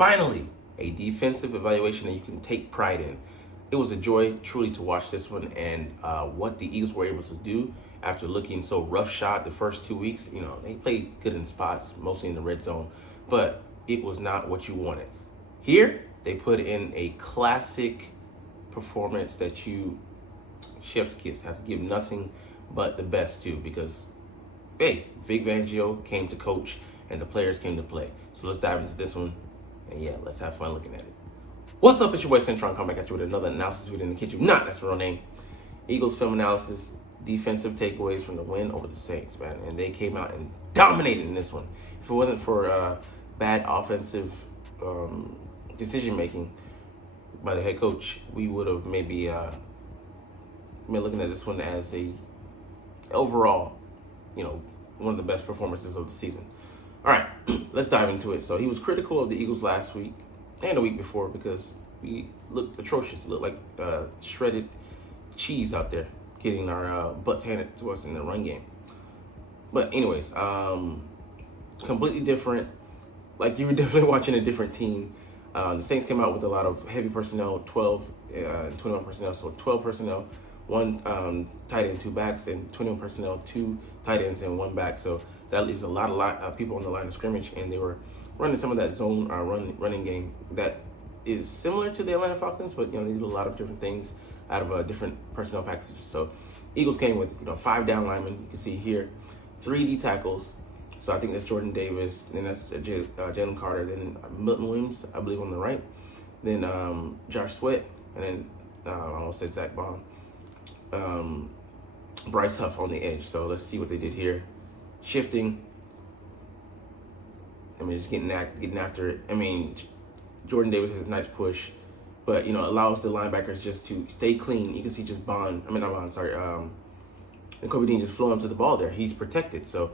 Finally, a defensive evaluation that you can take pride in. It was a joy truly to watch this one, and what the Eagles were able to do after looking so roughshod the first 2 weeks. They played good in spots, mostly in the red zone, but it was not what you wanted. Here, they put in a classic performance that chef's kiss, has to give nothing but the best to, because hey, Vic Fangio came to coach and the players came to play. So let's dive into this one, and yeah, let's have fun looking at it. What's up, it's your boy Centron, come back at you with another analysis video in the kitchen. That's my real name. Eagles film analysis, defensive takeaways from the win over the Saints, man. And they came out and dominated in this one. If it wasn't for bad offensive decision making by the head coach, we would have maybe been looking at this one as a overall, one of the best performances of the season. All right, let's dive into it. So he was critical of the Eagles last week and the week before because we looked atrocious. It looked like shredded cheese out there, getting our butts handed to us in the run game. But anyways, completely different. Like, you were definitely watching a different team. The Saints came out with a lot of heavy personnel, 21 personnel, so 12 personnel, one tight end, two backs, and 21 personnel, two tight ends, and one back. So that leaves a lot of people on the line of scrimmage, and they were running some of that zone running game that is similar to the Atlanta Falcons, but they do a lot of different things out of different personnel packages. So Eagles came with 5 down linemen. You can see here 3 D tackles. So I think that's Jordan Davis, then that's Jalen Carter, then Milton Williams, I believe, on the right, then Josh Sweat, and then I almost said Zach Bond, Bryce Huff on the edge. So let's see what they did here. Shifting. Just getting after it. Jordan Davis has a nice push, but allows the linebackers just to stay clean. You can see just and Kobe Dean just flowing to the ball there. He's protected. So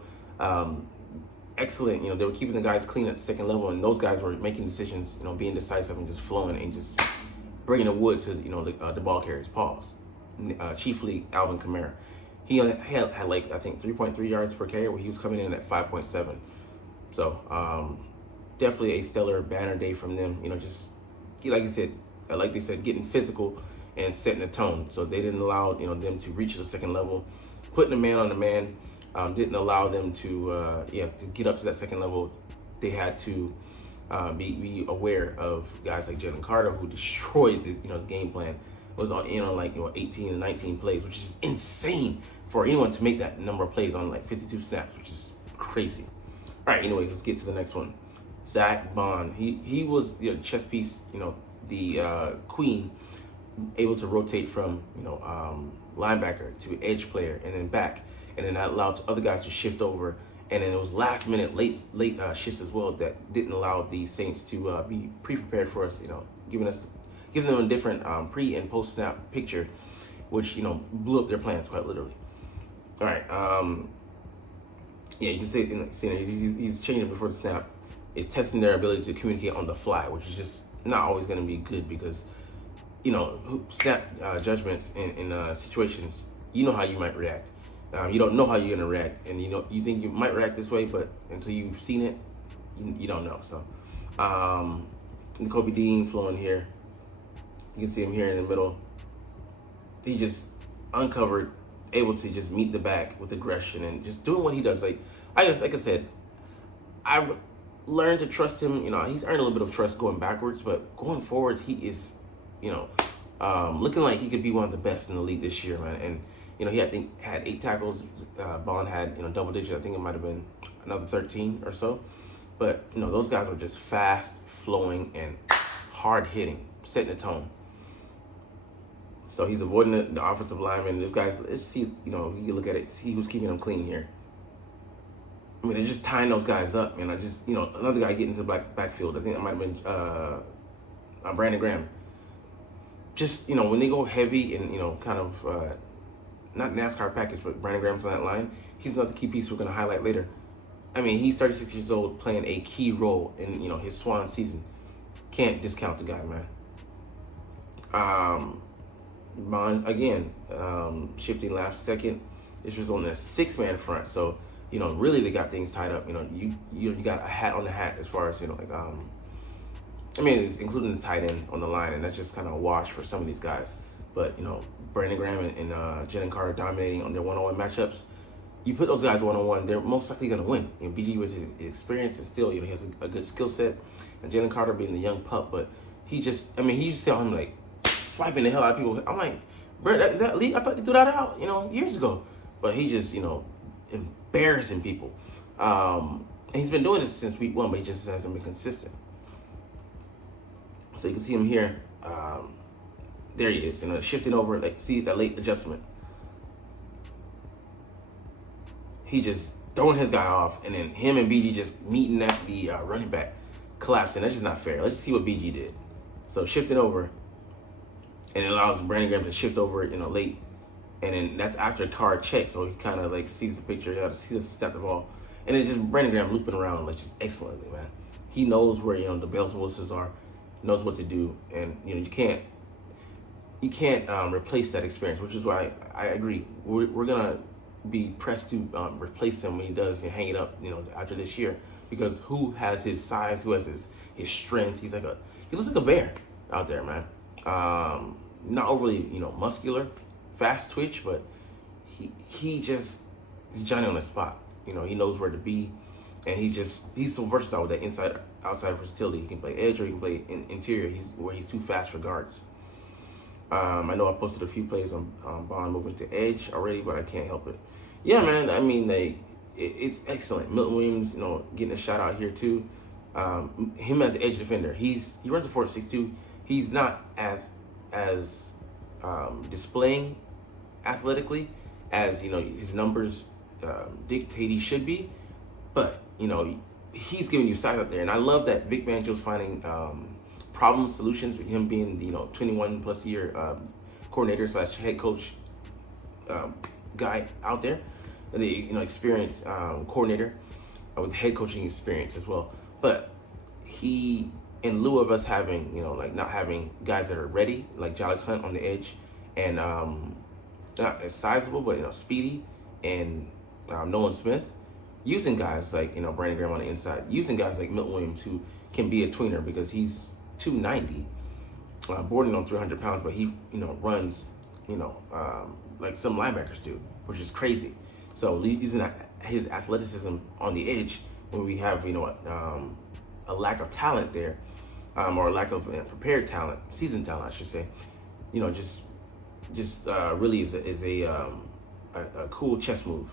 excellent. They were keeping the guys clean at the second level, and those guys were making decisions, being decisive and just flowing and just bringing the wood to the ball carriers. Pause. Chiefly Alvin Kamara. He had like, I think, 3.3 yards per carry, where he was coming in at 5.7. So definitely a stellar banner day from them. Just like they said, getting physical and setting the tone. So they didn't allow them to reach the second level, putting a man on a man. Didn't allow them to get up to that second level. They had to be aware of guys like Jalen Carter, who destroyed the game plan. Was on 18 and 19 plays, which is insane for anyone to make that number of plays on like 52 snaps, which is crazy. All right, anyway, let's get to the next one. Zach Bond. He was the chess piece, the queen, able to rotate from linebacker to edge player and then back, and then that allowed other guys to shift over. And then it was last minute late shifts as well that didn't allow the Saints to be pre-prepared for us, giving them a different pre and post snap picture, which blew up their plans quite literally. All right, you can see he's changing before the snap. It's testing their ability to communicate on the fly, which is just not always going to be good because snap judgments in situations, how you might react. You don't know how you're going to react, and you think you might react this way, but until you've seen it, you don't know. So Kobe Dean flowing here. You can see him here in the middle. He just uncovered, able to just meet the back with aggression and just doing what he does. Like I said, I've learned to trust him. He's earned a little bit of trust going backwards, but going forwards, he is, looking like he could be one of the best in the league this year, man. And he had 8 tackles. Bond had double digits. I think it might have been another 13 or so. But those guys are just fast, flowing, and hard hitting, setting the tone. So he's avoiding the offensive lineman. These guys, let's see, you can look at it, see who's keeping them clean here. They're just tying those guys up, man. Another guy getting into the backfield. I think that might have been Brandon Graham. Just, when they go heavy and, kind of, not NASCAR package, but Brandon Graham's on that line, he's another key piece we're going to highlight later. He's 36 years old, playing a key role in, his swan season. Can't discount the guy, man. Bond, again, shifting last second. This was on a 6-man front, so really they got things tied up. You got a hat on the hat as far as I mean, it's including the tight end on the line, and that's just kind of a wash for some of these guys. But, you know, Brandon Graham and Jalen Carter dominating on their one-on-one matchups. You put those guys one-on-one, they're most likely going to win. You know, BG with his experience and still, you know, he has a good skill set. And Jalen Carter being the young pup, but he just, I mean, he used to see him like swiping the hell out of people. I'm like, bro, is that league? I thought they threw that out, you know, years ago. But he just, you know, embarrassing people. And he's been doing this since week 1, but he just hasn't been consistent. So you can see him here. There he is, you know, shifting over, like, see that late adjustment. He just throwing his guy off, and then him and BG just meeting at the running back, collapsing. That's just not fair. Let's just see what BG did. So shifting over, and it allows Brandon Graham to shift over, you know, late. And then that's after Carr check, so he kind of like sees the picture, he just stepped the ball. And then just Brandon Graham looping around, like, just excellently, man. He knows where, you know, the bells and whistles are, knows what to do, and, you know, you can't replace that experience, which is why I agree. We're gonna be pressed to replace him when he does and hang it up, you know, after this year, because who has his size, who has his strength? He looks like a bear out there, man. Not overly, you know, muscular, fast twitch, but he's Johnny on the spot. You know, he knows where to be, and he's so versatile with that inside outside versatility. He can play edge or he can play interior. He's too fast for guards. I know I posted a few plays on Bond moving to edge already, but I can't help it. Yeah, man. I mean, it's excellent. Milton Williams, you know, getting a shout out here too. Him as an edge defender, he runs a 4.62. He's not as displaying athletically as, you know, his numbers dictate he should be, but, you know, he's giving you size out there, and I love that Vic Fangio's finding problem solutions with him being the, you know, 21 plus year coordinator / head coach guy out there, the, you know, experienced coordinator with head coaching experience as well. But he, in lieu of us having, you know, like not having guys that are ready, like Jalix Hunt on the edge, and not as sizable, but, you know, speedy, and Nolan Smith, using guys like, you know, Brandon Graham on the inside, using guys like Milton Williams, who can be a tweener because he's 290, bordering on 300 pounds, but he, you know, runs, you know, like some linebackers do, which is crazy. So using his athleticism on the edge when we have, you know, a lack of talent there, or a lack of prepared talent, seasoned talent, I should say, you know, just really is a cool chess move.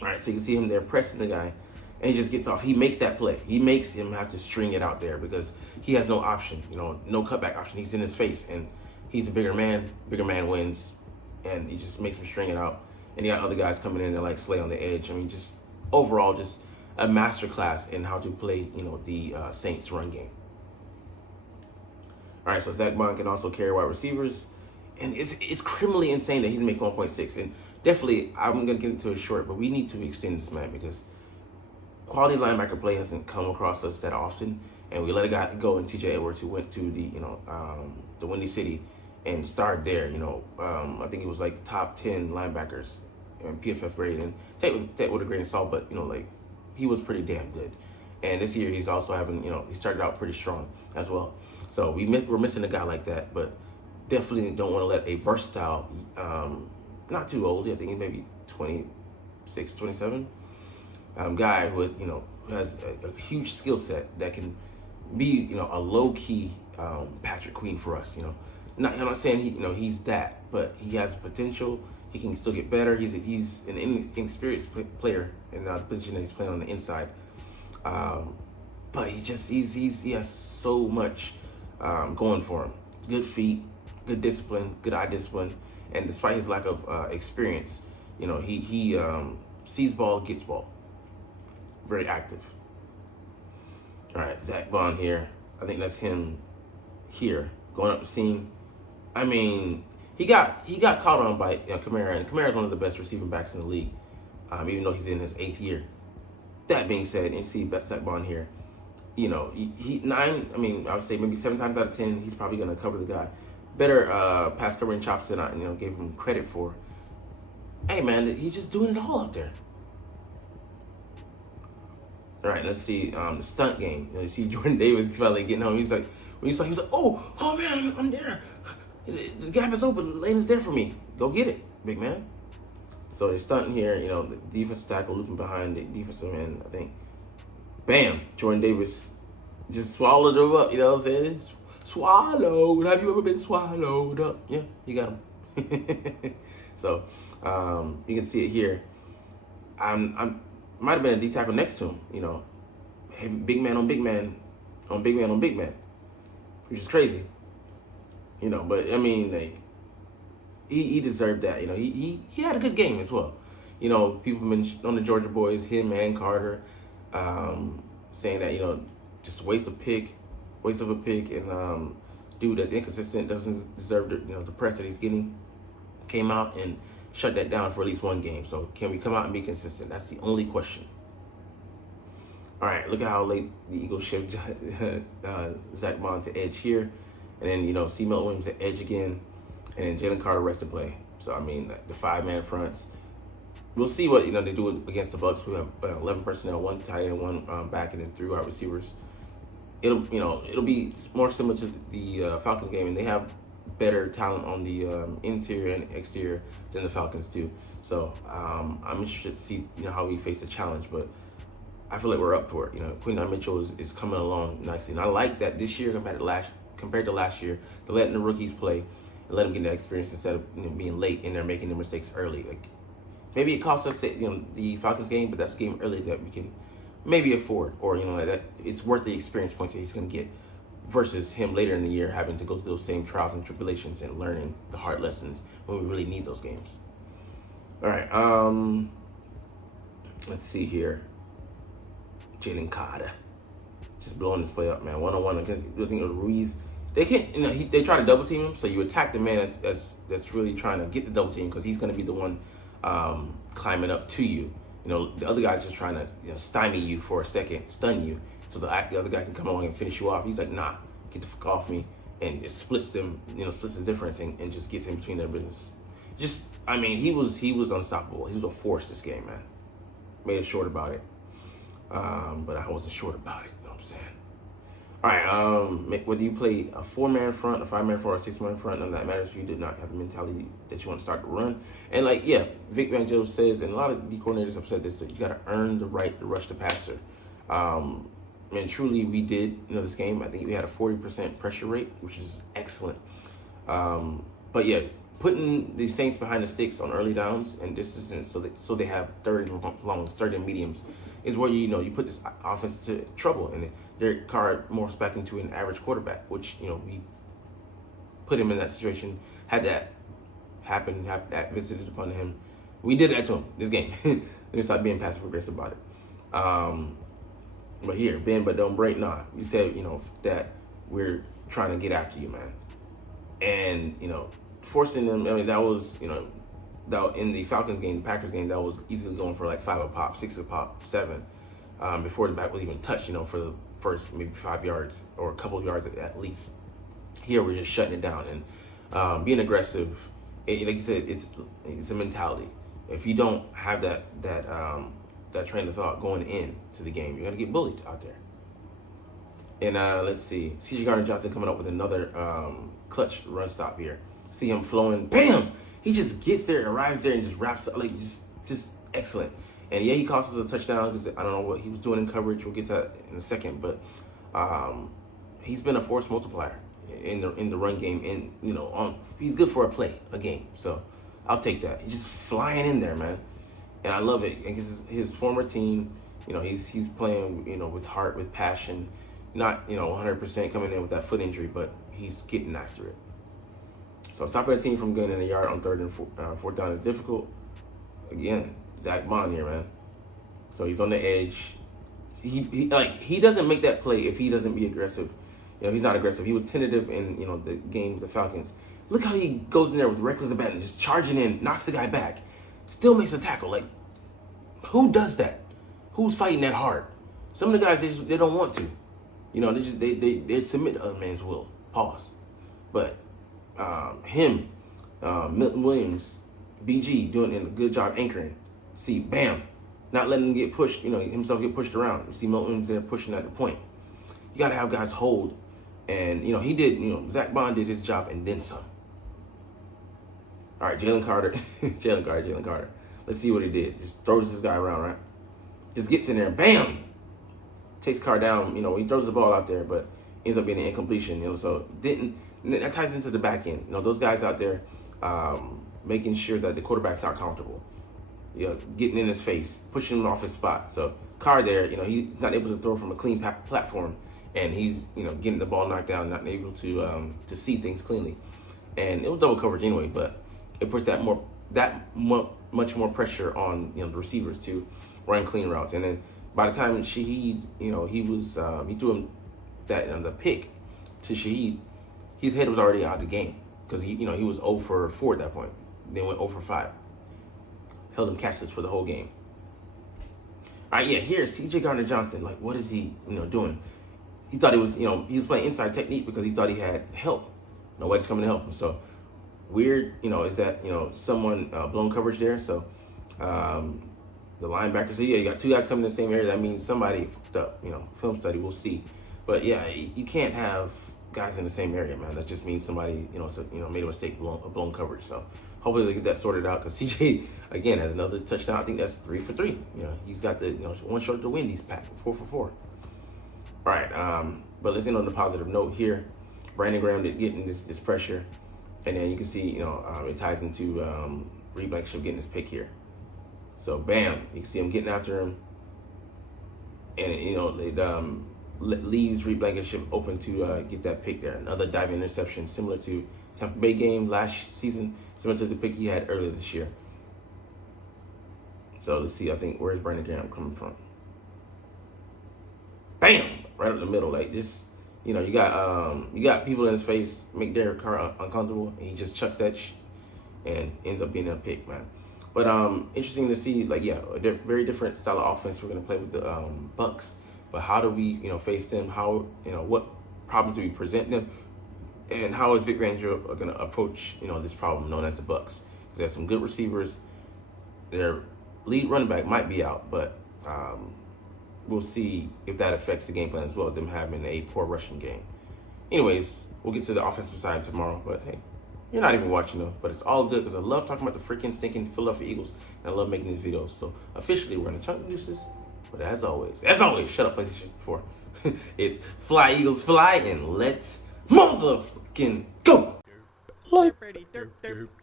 All right, so you can see him there pressing the guy, and he just gets off. He makes that play. He makes him have to string it out there because he has no option, you know, no cutback option. He's in his face, and he's a bigger man. Bigger man wins, and he just makes him string it out. And you got other guys coming in and like Slay on the edge. I mean, just overall, just a masterclass in how to play, you know, the Saints run game. All right, so Zach Bond can also carry wide receivers, and it's criminally insane that he's making 1.6. And definitely, I'm gonna get into it short, but we need to extend this man because quality linebacker play hasn't come across us that often, and we let a guy go in TJ Edwards, who went to the, you know, the Windy City and started there. You know, I think it was like top 10 linebackers in PFF grade, and take with a grain of salt, but, you know, like, he was pretty damn good. And this year he's also having, you know, he started out pretty strong as well. So we're missing a guy like that, but definitely don't want to let a versatile, not too old, I think he's maybe 26, 27, guy who, you know, has a huge skill set that can be, you know, a low-key Patrick Queen for us, you know. I'm not saying he's that, but he has potential. He can still get better. He's an inexperienced player in the position that he's playing on the inside. But he has so much going for him. Good feet, good discipline, good eye discipline, and despite his lack of experience, you know, he sees ball, gets ball. Very active. All right, Zach Bond here. I think that's him here going up the seam. I mean, he got caught on by Kamara, and Kamara is one of the best receiving backs in the league, even though he's in his 8th year. That being said, and you see Zach Bond here, you know, I would say maybe 7 times out of 10, he's probably going to cover the guy. Better pass covering chops than I, gave him credit for. Hey, man, he's just doing it all out there. All right, let's see the stunt game. You see Jordan Davis finally getting home. He's like, he was like, oh man, I'm there. The gap is open. The lane is there for me. Go get it, big man. So they're stunting here. The defensive tackle looping behind the defensive end. I think, bam, Jordan Davis just swallowed him up. You know what I'm saying? Swallowed. Have you ever been swallowed up? Yeah, you got him. So you can see it here. I'm might have been a D tackle next to him. Big man on big man on big man on big man, which is crazy. But I mean, like, he deserved that. He had a good game as well. People been on the Georgia boys, him and Carter, saying that just waste of a pick, and dude that's inconsistent, doesn't deserve the press that he's getting. Came out and shut that down for at least one game. So can we come out and be consistent? That's the only question. All right, look at how late the Eagles shift Zach Bond to edge here. And then, C. Milton Williams to edge again. And then Jalen Carter rest and play. So, I mean, the 5-man fronts. We'll see what, they do against the Bucs. We have 11 personnel, 1 tight end, 1 back, and then 3 wide receivers. It'll be more similar to the Falcons game, and they have better talent on the interior and exterior than the Falcons do. So I'm interested to see how we face the challenge, but I feel like we're up for it. Quinton Mitchell is coming along nicely, and I like that this year compared to last year, they're letting the rookies play and let them get that experience instead of being late and they're making their mistakes early. Like, maybe it costs us the Falcons game, but that's a game early that we can maybe afford, or that it's worth the experience points that he's going to get, versus him later in the year having to go through those same trials and tribulations and learning the hard lessons when we really need those games. All right, let's see here. Jalen Carter just blowing this play up, man. 1-on-1 against, I think it was Ruiz. They can't, they try to double team him, so you attack the man that's really trying to get the double team, because he's going to be the one climbing up to you. The other guy's just trying to stymie you for a second, stun you, so the other guy can come along and finish you off. He's like, nah, get the fuck off me, and it splits them, splits the difference and just gets in between their business. I mean, he was unstoppable. He was a force this game, man. Made it short about it, but I wasn't short about it. You know what I'm saying? All right, whether you play a 4-man front, a 5-man front, or a 6-man front, none of that matters if you do not have the mentality that you want to start to run. And Vic Fangio says, and a lot of the coordinators have said this, that you got to earn the right to rush the passer. And truly, we did, this game. I think we had a 40% pressure rate, which is excellent. But yeah, putting the Saints behind the sticks on early downs and distances, so they have third and longs, third and mediums, is where you put this offense to trouble, and Derek Carr morphs back into an average quarterback, which we put him in that situation. Had that happen, that visited upon him, we did that to him this game. Let me stop being passive aggressive about it. But here, bend but don't break. Nah, you said that we're trying to get after you, man, and forcing them. I mean, that was that in the Falcons game, the Packers game, that was easily going for like 5 a pop, 6 a pop, 7, before the back was even touched. For the first maybe 5 yards or a couple of yards at least. Here we're just shutting it down and being aggressive. Like you said, it's a mentality. If you don't have that train of thought going into the game, you're gonna get bullied out there. And let's see, C.J. Gardner-Johnson coming up with another clutch run stop here. See him flowing, bam! He just gets there, arrives there, and just wraps up, like just excellent. And yeah, he cost us a touchdown because I don't know what he was doing in coverage. We'll get to that in a second, but he's been a force multiplier in the run game, and he's good for a game. So I'll take that. He's just flying in there, man, and I love it. And his former team, he's playing, with heart, with passion, not 100% coming in with that foot injury, but he's getting after it. So stopping a team from getting a yard on 3rd and 4th down is difficult. Again, Zach Bond here, man. So he's on the edge. He doesn't make that play if he doesn't be aggressive. He's not aggressive. He was tentative in the game with the Falcons. Look how he goes in there with reckless abandon, just charging in, knocks the guy back, still makes a tackle. Like, who does that? Who's fighting that hard? Some of the guys they don't want to. They submit to other man's will. Pause. But Milton Williams, BG doing a good job anchoring. See, bam, not letting him get pushed, himself get pushed around. You see Milton's there pushing at the point. You got to have guys hold. And, he did, Zach Bond did his job and then some. All right, Jalen Carter. Jalen Carter. Let's see what he did. Just throws this guy around, right? Just gets in there and bam! Takes Carr down, he throws the ball out there, but ends up being an incompletion, so that ties into the back end. Those guys out there making sure that the quarterback's not comfortable. Getting in his face, pushing him off his spot. So Carr there, he's not able to throw from a clean platform, and he's, getting the ball knocked down, not able to see things cleanly. And it was double coverage anyway, but it puts much more pressure on the receivers to run clean routes. And then by the time Shaheed, he threw him the pick to Shaheed, his head was already out of the game because he was 0 for 4 at that point. Then went 0 for 5. Held him catchless for the whole game. All right, here's C.J. Gardner-Johnson. Like, what is he, doing? He thought he was was playing inside technique because he thought he had help. Nobody's coming to help him. So weird, is that, someone blown coverage there. So the linebacker. So you got two guys coming in the same area. That means somebody fucked up, film study, we'll see. But yeah, you can't have guys in the same area, man. That just means somebody, made a mistake, blown coverage. So hopefully they get that sorted out because CJ, again, has another touchdown. I think that's 3 for 3. He's got the, one short to win these pack, 4 for 4. All right, but let's end on the positive note here. Brandon Graham did getting this pressure. And then you can see, it ties into Reed Blankenship getting this pick here. So, bam, you can see him getting after him. And, it leaves Reed Blankenship open to get that pick there. Another diving interception, similar to Tampa Bay game last season, similar to the pick he had earlier this year. So, let's see, I think, where's Brandon Graham coming from? Bam! Right up the middle. Like, just, you got people in his face, make Derek Carr uncomfortable, and he just chucks that and ends up being a pick, man. But interesting to see, a very different style of offense we're gonna play with the Bucs. But how do we, face them? How, what problems do we present them? And how is Vic Fangio gonna approach, this problem known as the Bucs? Because they have some good receivers. Their lead running back might be out, but we'll see if that affects the game plan as well, them having a poor rushing game. Anyways, we'll get to the offensive side tomorrow, but hey, you're not even watching though, but it's all good because I love talking about the freaking stinking Philadelphia Eagles, and I love making these videos. So officially, we're gonna chunk deuces, but as always, shut up, PlayStation 4. It's fly Eagles fly, and let's motherfucking go! Like,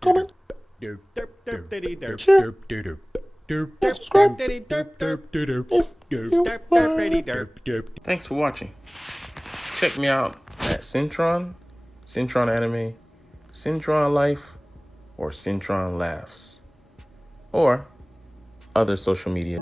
comment, share, subscribe if you want. Thanks for watching. Check me out at Centron Anime, Centron Life, or Centron Laughs, or other social media.